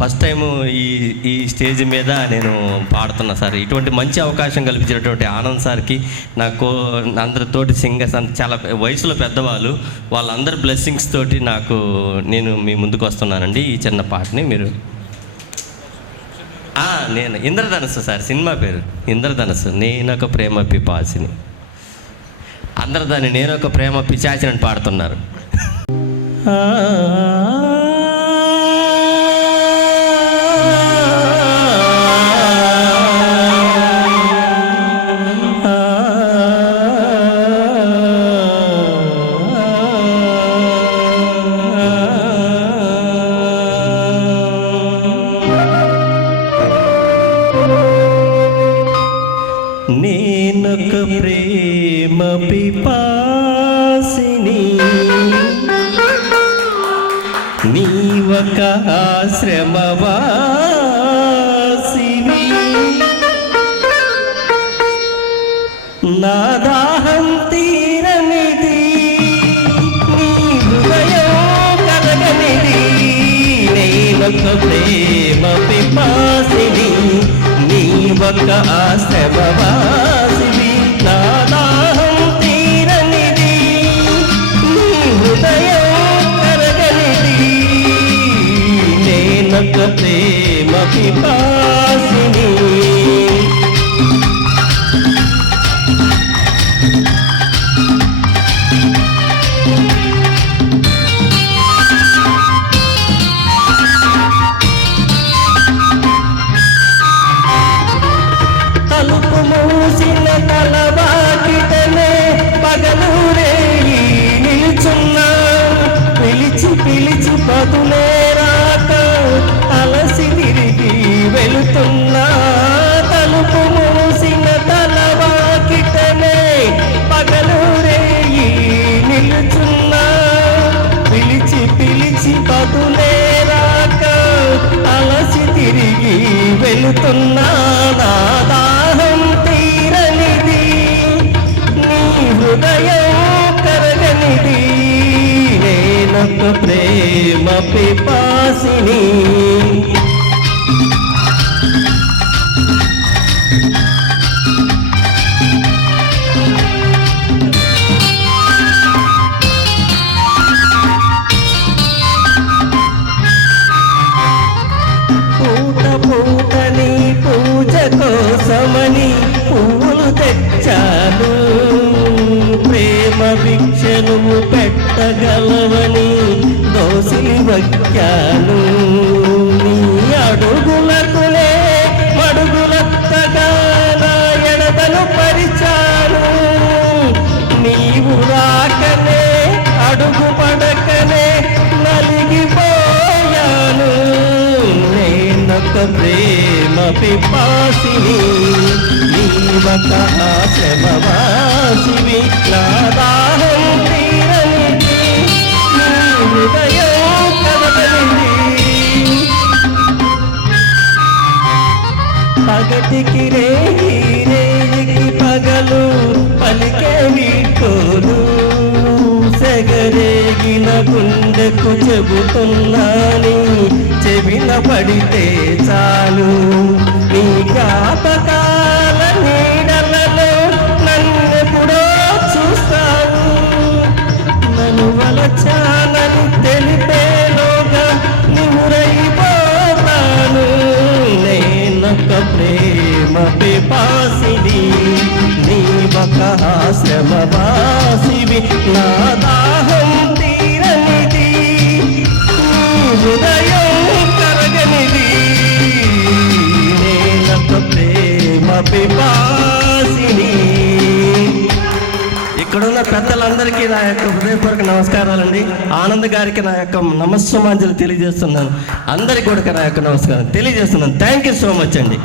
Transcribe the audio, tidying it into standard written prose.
First time ఈ stage మీద నేను పాడుతున్నా సార్. ఇటువంటి మంచి అవకాశం కల్పించినటువంటి ఆనంద్ సార్కి, నాకు అందరితోటి సింగర్స్ చాలా వయసులో పెద్దవాళ్ళు, వాళ్ళందరి బ్లెస్సింగ్స్ తోటి నేను మీ ముందుకు వస్తున్నానండి. ఈ చిన్న పాటని మీరు నేను ఇంద్రధనస్సు సార్, సినిమా పేరు ఇంద్రధనస్సు. నేనొక ప్రేమ పిపాసిని, అందరు దాన్ని నేనొక ప్రేమ పిచాచిని అని పాడుతున్నారు. నేనొక ప్రేమ పిపాసిని, నీవొక ఆశ్రమవాసిని, నా దాహం తీరనిది, నీ హృదయం కలగనిది. నేనొక ప్రేమ పిపాసిని, నీవొక ఆశ్రమవాసిని, నా దాహం తీరనిది, నీ హృదయం కరగనిది. నేనొక ప్రేమ పిపాసిని. మూసిన తలవాకిటనే పగలూరే నిలుచున్నా, పిలిచి పిలిచి పదులే రాక అలసి తిరిగి వెళుతున్నా. తలుపు మూసిన తలవాకిటనే పగలూరే నిలుచున్నా, పిలిచి పిలిచి పదులే రాక అలసి తిరిగి వెళుతున్నా. నా దాహం తీరనిది, నీ హృదయం కరగనిది. నేనొక ప్రేమ పిపాసిని. పూట పూటని పూజ కోసమని పువ్వులు తెచ్చాను, ప్రేమ భిక్షను పెట్టగలవని దోసిలి వచ్చాను. నీ అడుగులకులే మడుగులత్తగా నా ఎడతను పరిచాను. నీవు రాకనే అడుగు పడకనే నలిగిపోయాను. నేనొక ప్రేమ పిపాసిని, నీవొక ఆశ్రమవాసిని, నా దాహం తీరనిది, నీ హృదయం కదలనిది. పగటికి రేగికి పగలు పలికే వీటోలు, సెగరేగిన గుండెకు చెబుతున్నాని చెవిన పడితే చాలు. నీ జ్ఞాపకాల నీడలలో నన్నెప్పుడో చూస్తావు, నన్ను వలచానని తెలిపేలోగా నిమురైపోతాను. నేనొక ప్రేమ పిపాసిని, నీవొక ఆశ్రమవాసివి, నా దాహం తీరనిది, నీ హృదయం కరగనిది. నేనొక ప్రేమ పిపాసిని. ఇక్కడున్న పెద్దలందరికీ నా యొక్క హృదయపూర్వక నమస్కారాలండి. ఆనంద్ గారికి నా యొక్క నమస్సుమాంజలి తెలియజేస్తున్నాను. అందరికీ కూడా నా యొక్క నమస్కారం తెలియజేస్తున్నాను. థ్యాంక్ యూ సో మచ్ అండి.